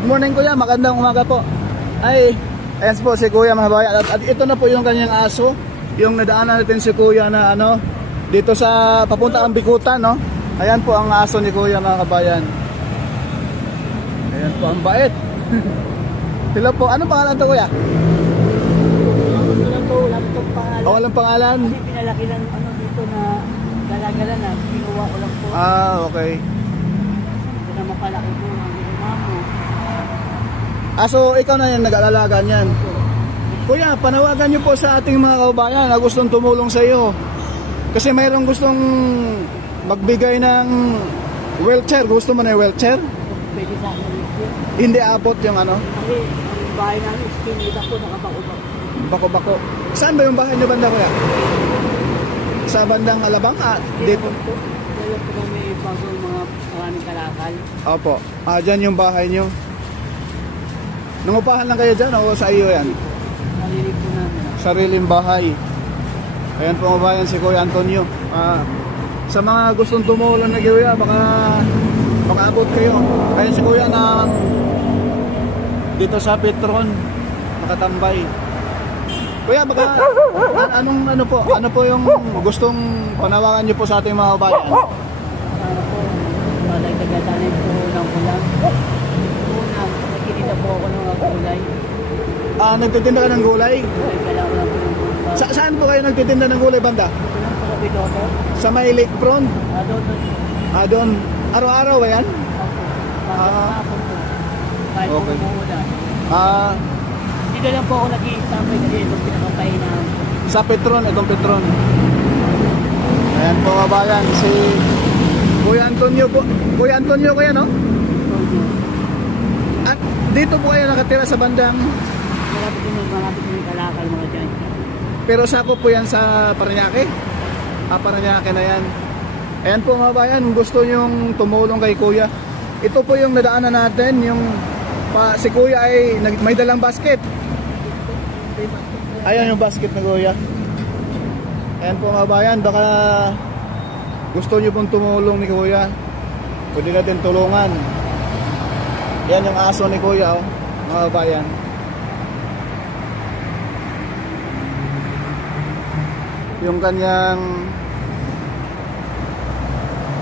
Good morning kuya, magandang umaga po. Ay, ayan po si kuya mga bayan. At ito na po yung kanyang aso. Yung nadaanan natin si kuya na ano, dito sa papunta ang Bikutan, no? Ayan po ang aso ni kuya mga kabayan. Ayan po, ang bait. Hello po, ano pangalan to kuya? Walang pangalan. Oh, walang pangalan? Kasi pinalaki lang ano dito na galagala na, kinuha ko lang po. Ah, okay. Hindi na mapalaki po ang ginawa mo. So ikaw na yan nag-alalaga niyan. Kuya, panawagan niyo po sa ating mga kababayan na gustong tumulong sa iyo. Kasi mayroong gustong magbigay ng wheelchair. Gusto mo na yung wheelchair? Pwede sa akin dito. Hindi abot yung ano? Kasi ang bahay namin, skinita po, nakabako-bako. Bako-bako. Saan ba yung bahay niyo banda kuya? Sa bandang Alabang? Dito. Po. Dahil po kami bago mga maraming kalakal. Opo. Dyan yung bahay niyo. Nangupahan lang kayo dyan o sa iyo yan? Nalilig po namin. Sariling bahay. Ayan po mga bayan si Kuya Antonio. Sa mga gustong tumulong na kuya, baka makaabot kayo. Ayan si Kuya na dito sa Petron nakatambay. Kuya, baka ano po yung gustong panawagan niyo po sa ating mga bayan? Sana po, malagdagatanin po ng ulam. Una, nakikita po ako ng mga gulay. Nagtitinda ka ng gulay? Kailangan ko lang po yung gulay. Saan po kayo nagtitinda ng gulay banda? Ito lang po sa Binoto. Sa may Lake Front? Doon. Doon. Araw-araw ba yan? Hapon po. Kahit po Okay. umuulan. Ah, Hindi na lang po ako nag-i-stampay kasi itong pinakapahinaan. sa Petron, itong Petron. Ayan po kabayan, si Kuya Antonio po. Kuya Antonio kaya no? At dito po kayo nakatira sa bandang, Malapit yung kalakal mga dyan. pero sakop po yan sa Parañaque? Parañaque na yan. Ayan po mga bayan, gusto nyong tumulong kay Kuya. Ito po yung nadaanan natin, yung si Kuya ay may dalang basket. Ayan yung basket na Kuya. Ayan po mga bayan, baka gusto nyo pong tumulong ni Kuya, pwede natin tulungan. Yan yung aso ni Kuya, oh, mga bayan. Yung kanyang,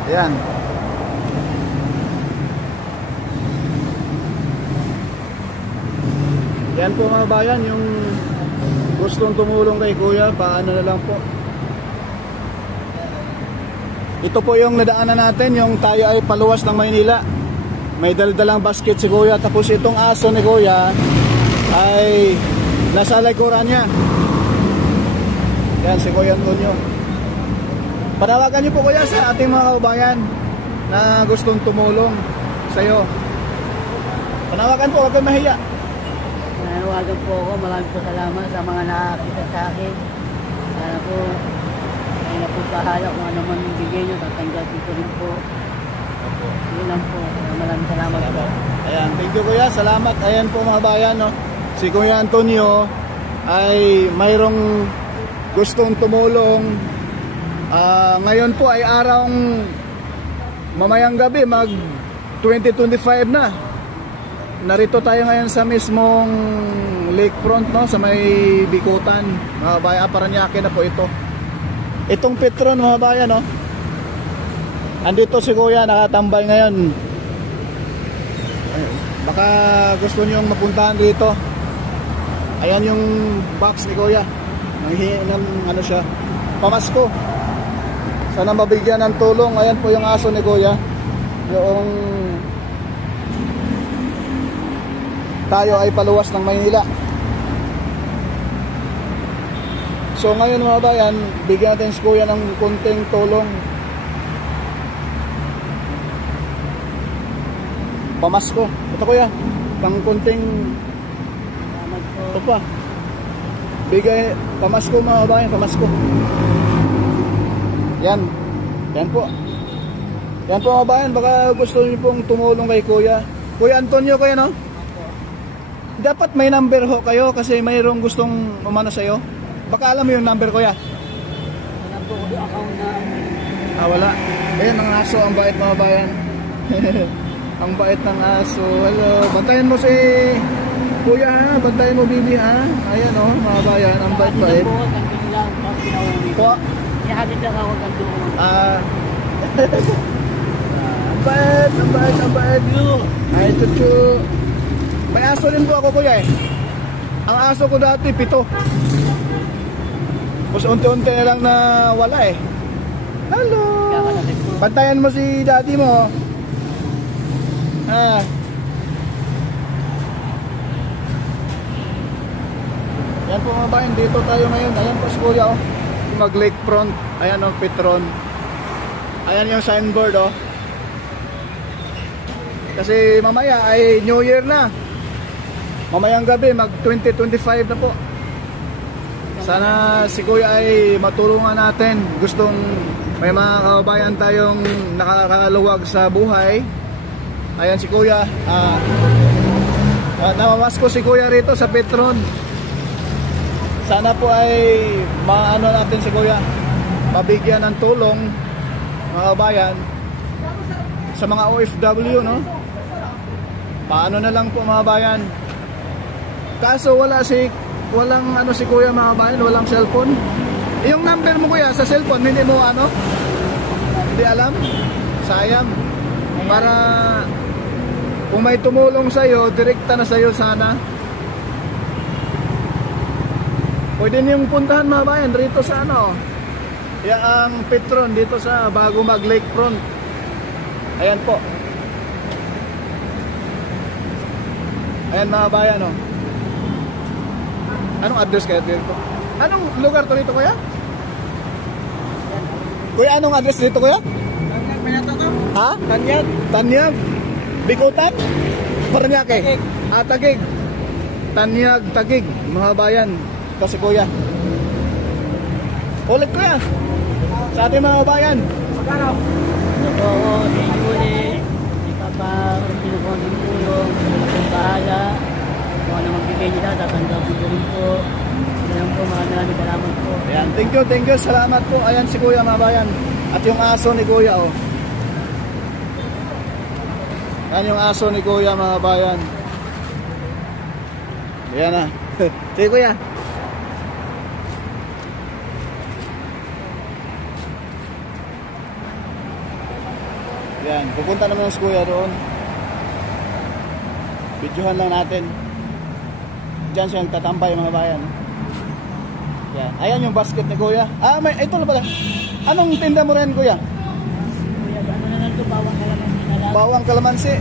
ayan. Yan po mga bayan, yung gustong tumulong kay Kuya, paano na lang po. Ito po yung nadaanan natin, yung tayo ay paluwas ng Maynila. May daldalang basket si Kuya, tapos itong aso ni Kuya ay nasa likuran niya. Yan si Kuya Antonio. Panawagan niyo po Kuya sa ating mga kababayan na gustong tumulong sa iyo. Panawagan po, huwag kang mahiya. Nanawagan po ako, maraming po salamat sa mga nakakita sa akin. Sana po, ay na po bahala kung ano man yung bigay nyo, tatanggapin ko rin po. Yun lang po, maraming salamat po. Ayan, thank you Kuya, salamat. Ayan po mga bayan, no? Si Kuya Antonio ay mayroong gustong tumulong. Ngayon po ay arang mamayang gabi, mag 2025 na. Narito tayo ngayon sa mismong lakefront, no? Sa may Bikutan, mga bayan. Parañaque na po ito. Itong Petron mga bayan, no? Andito si Kuya nakatambay ngayon. Ayun. Baka gusto nyong mapuntahan dito. Ayan yung box ni Kuya. Nanghihingi ng ano siya, pamasko. Sana mabigyan ng tulong. Ayan po yung aso ni Kuya. Yung tayo ay paluwas ng Maynila. So ngayon mga bayan, bigyan natin si Kuya ng kunting tulong. Pamasko. Ito Kuya, pang kunting Salamat po. ito pa. Bigay pamasko mga bayan, pamasko. Yan. Yan po. Yan po mga bayan, baka gusto niyo pong tumulong kay Kuya. Kuya Antonio Kuya, no? Dapat may number ho kayo kasi mayroong gustong umano sa iyo. Baka alam mo yung number Kuya. Wala po ko yung account na. Wala. Ayan ang aso, ang bait mga bayan. Ang bait ng aso. Hello. Bantayan mo si Kuya ha. Bantayan mo Bibi ha. Ayan o, mga bayan. Ang bait-bait. Kantin lang, pag pinauwi. Po. Ihatid lang ako kantin. Ang bait, ang bait, ang bait. Ay, chuchu. May aso din po ako kuya eh. Ang aso ko dati, 7. Tapos unti-unti na lang na wala eh. Hello. Bantayan mo si daddy mo. Yan po mga bayan, dito tayo ngayon. Ayan po si kuya oh. Mag lakefront. Ayan oh, Petron. Ayan yung signboard oh. Kasi mamaya ay New Year na. Mamayang gabi mag 2025 na po. Sana si kuya ay matulungan natin. Gustong may mga kababayan tayong nakakaluwag sa buhay. Ayan si kuya. Namamas ko si kuya rito sa Petron. Sana po ay maano natin si kuya, mabigyan ng tulong mga kabayan sa mga OFW no. Paano na lang po mga bayan. Kaso walang ano si kuya mga kabayan, walang cellphone. Yung number mo kuya sa cellphone hindi mo ano? Hindi alam. Sayang. Para kung may tumulong sa iyo, direkta na sa iyo sana. Pwede niyong puntahan mga bayan rito sa ano. Ang Petron dito sa bago mag lakefront. Ayan po. Ayan mga bayan oh. Anong address kaya dito? Anong lugar to dito kuya? Kuya anong address dito kuya? Ha? Tanyag. Tanyag. Bikutan? Paranaque. Tagig. Tanyag, Tagig. Mga bayan. Kasi kuya. Ulit kuya. Sa ating mga bayan. Magkano? Ito po ako, si Julie. Si Papa, kinukuha ng tulong. Ang bahala. Kung ano magbigay nila, tatanggapin ko rin po. Ayan po, maraming salamat po. Ayan, thank you, salamat po. Ayan si kuya mga bayan. At yung aso ni kuya oh. Ayan yung aso ni kuya mga bayan. Ayan na. Sige kuya. Ayan, pupunta naman si kuya doon. Videohan lang natin. Diyan siya tatambay mga bayan. Ayan. Ayan yung basket ni kuya. Ito na pala. Anong tinda mo rin kuya? Kuya, ano na lang ito, bawang kalamansi na lang. Bawang kalamansi.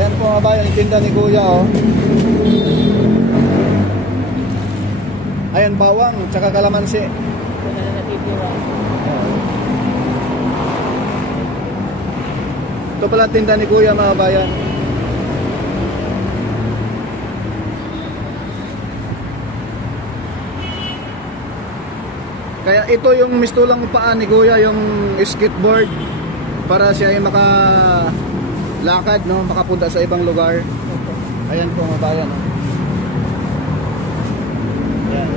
Ayan po mga bayan, yung tinda ni kuya oh. Ayan, bawang, tsaka kalamansi. Ito na lang natitira. Ito pala tinda ni kuya mga bayan. Kaya ito yung mistulang paa ni kuya, yung skateboard, para siya ay makalakad no, makapunta sa ibang lugar. Ayan po mga bayan oh. Ayan.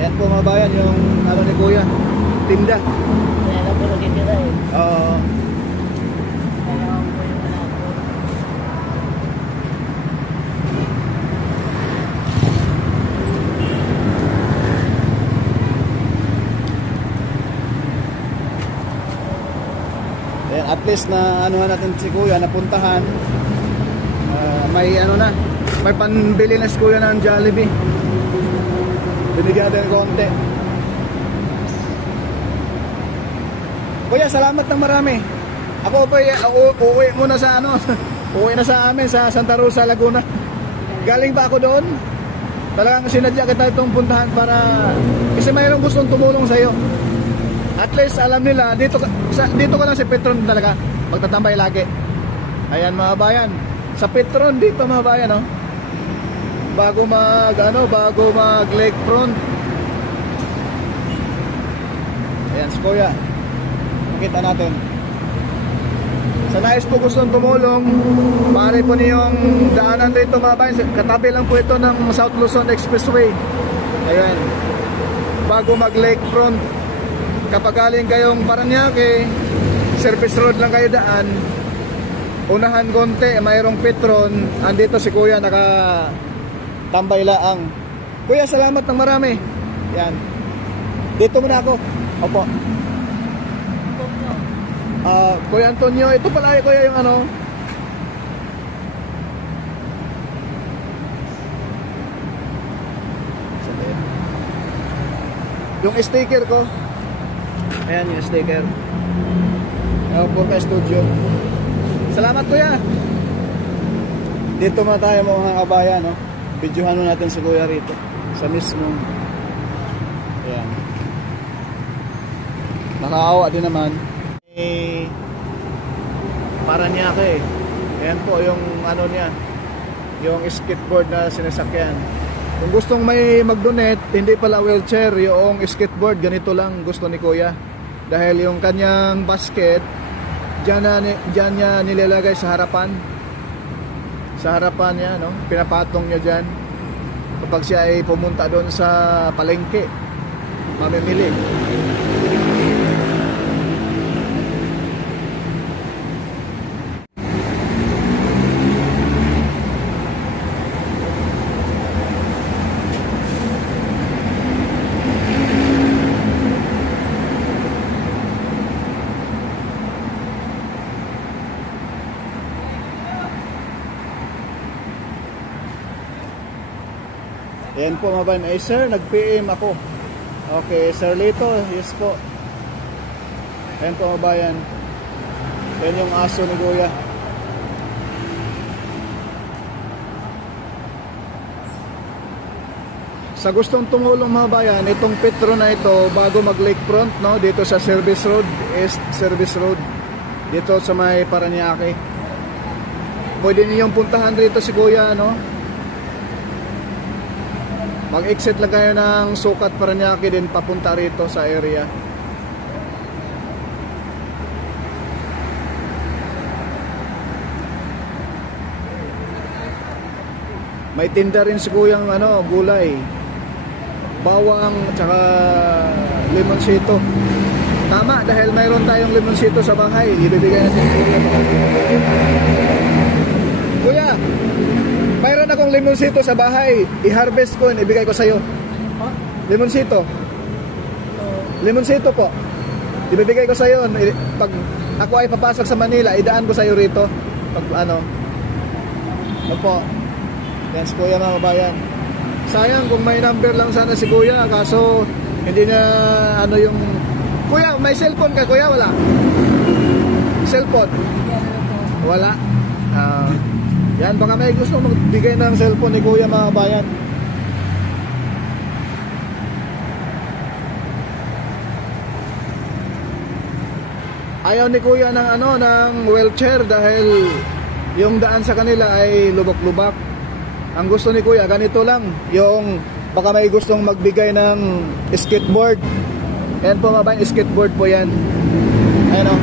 Ayan po mga bayan yung ano ni kuya, tinda. Kaya lang po nagtitira eh. Oo. Kaya lang po yung anak ko. Ayan, at least na ano natin si kuya, napuntahan. May ano na, may panbili na si kuya ng Jollibee. Binigyan natin konti. Kuya, salamat ng marami. Ako po uuwi muna sa ano, uuwi na sa amin sa Santa Rosa, Laguna. Galing ba ako doon? Talagang sinadya kita itong puntahan para kasi mayroong gustong tumulong sa iyo. At least alam nila dito ka lang sa Petron talaga magtatambay lagi. Ayan mga bayan. Sa Petron dito mga bayan oh. Bago mag lakefront. Ayan si kuya. Makita natin. Sa nais po gustong tumulong, maaari po niyong daanan rito mga bayan. Katabi lang po ito ng South Luzon Expressway. Ayan. Bago mag lakefront. kapag galing kayong Paranaque, service road lang kayo daan, unahan konti, mayroong Petron, andito si Kuya naka tambay laang. Kuya, salamat ng marami. Yan. Dito muna ako. Opo. Kuya Antonio, ito pala kuya yung ano. Yung sticker ko. Ayan yung sticker. Purka Studio. Salamat kuya. Dito muna tayo mga kabayan, no? Videohan natin si kuya rito sa mismong. Ayan. Nakaawa din naman. Paranaque. Ayan po yung ano niya, yung skateboard na sinasakyan. Kung gustong may mag-donate, hindi pala wheelchair, yung skateboard, ganito lang gusto ni kuya. Dahil yung kanyang basket, dyan niya nilalagay sa harapan. Sa harapan niya, no? Pinapatong niya dyan. Kapag siya ay pumunta doon sa palengke, mamimili. Ayan po mga bayan. Eh sir, nag-PM ako. Okay, Sir Lito, yes po. Ayan po mga bayan. Ayan yung aso ni Kuya. Sa gustong tumulong mga bayan, itong Petron na ito, bago mag Lakefront, no, dito sa Service Road, East Service Road, dito sa may Paranaque. Pwede niyong puntahan rito si Kuya, no? Mag-exit lang kayo ng Sukat Paranaque din papunta rito sa area. May tinda rin si Kuyang ano, gulay, bawang, tsaka limonsito. Tama, dahil mayroon tayong limonsito sa bahay, ibibigay natin Kuya. Kuya, mayroon akong limonsito sa bahay. I-harvest ko, ibigay ko sa'yo. Limonsito. Limonsito po. Ibibigay ko sa'yo. Pag ako ay papasok sa Manila, idaan ko sa'yo rito. Pag ano. Opo. Yan si Kuya mga kabayan. Sayang kung may number lang sana si Kuya. Kaso hindi na ano yung... Kuya, may cellphone ka Kuya? Wala? Cellphone? Wala? Yan, baka may gusto magbigay ng cellphone ni Kuya mga kabayan. Ayaw ni Kuya ng ano, ng wheelchair dahil yung daan sa kanila ay lubak-lubak. Ang gusto ni Kuya ganito lang, yung baka may gustong magbigay ng skateboard. Ayan po mga kabayan, skateboard po yan. Ayan o.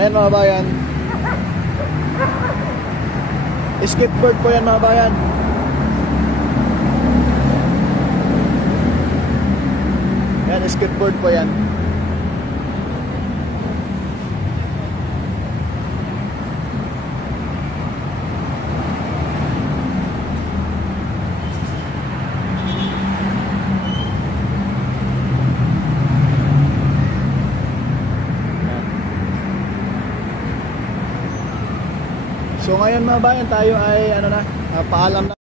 Ayan mga bayan, skateboard po yan mga bayan. Ayan, skateboard po yan. So ngayon mga bayan, tayo ay ano na, paalam na.